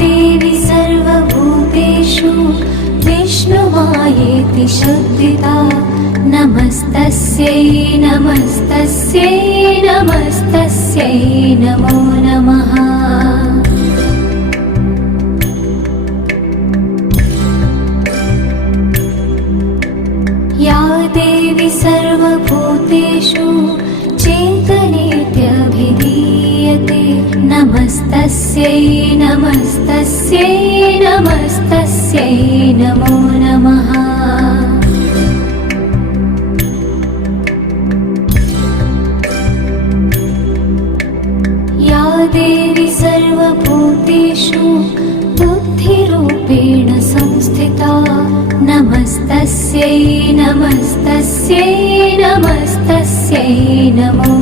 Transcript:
देवी सर्वभूतेषु विष्णुमायेति शुद्धिता नमस्तस्यै नमस्तस्यै नमस्तस्यै नमो नमः। या देवी सर्वभूतेषु चेतनेत्यभिधीयते नमस्तस्यै नमस्तस्यै नमस्तस्यै नमो नमः। या देवी सर्वभूतेषु बुद्धिरूपेण संस्थिता नमस्तस्यै नमस्तस्यै नमस्तस्यै नमो